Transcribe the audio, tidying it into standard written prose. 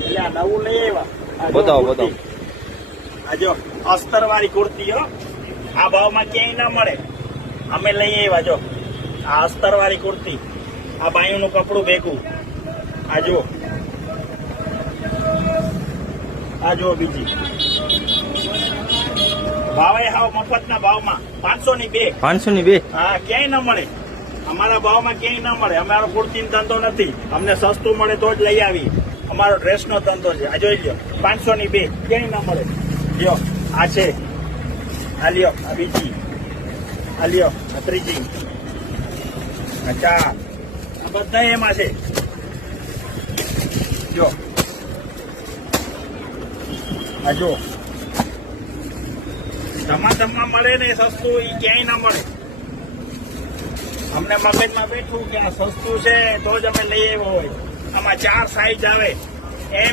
એટલે આ નવું લઈ આવ્યા. બતાવો બતાવો. આ જો અસ્તર વાળી કુર્તી હો, આ ભાવમાં ક્યાંય ના મળે. અમે લઈ આવ્યા. જો આ અસ્તર વાળી કુર્તી, આ બાયુનું કપડું ભેગું. આ જો, આ જો બીજી ભાવે હાવ મફતના ભાવમાં 500 ની 2. 500 ની 2. હા, ક્યાંય ના મળે. અમારા ભાવમાં ક્યાંય ના મળે. અમારો કુર્તીનો ધંધો નથી. અમને સસ્તું મળે તો જ લઈ આવી. અમારો ડ્રેસનો ધંધો છે. આ જોઈ લ્યો, 500 ની 2, ક્યાંય ના મળે. લ્યો આ છે, આ લ્યો, આ બીજી, આ લ્યો, આ ત્રીજી, આ 4, આ બધા એમાં છે. જો આ જો, ધમાધમમાં મળે ને સસ્તું, એ ક્યાંય ના મળે. અમને મગજમાં બેઠું કે આ સસ્તું છે તો જ અમે લઈ આવ્યો હોય. આમાં 4 સાઈઝ આવે. એમ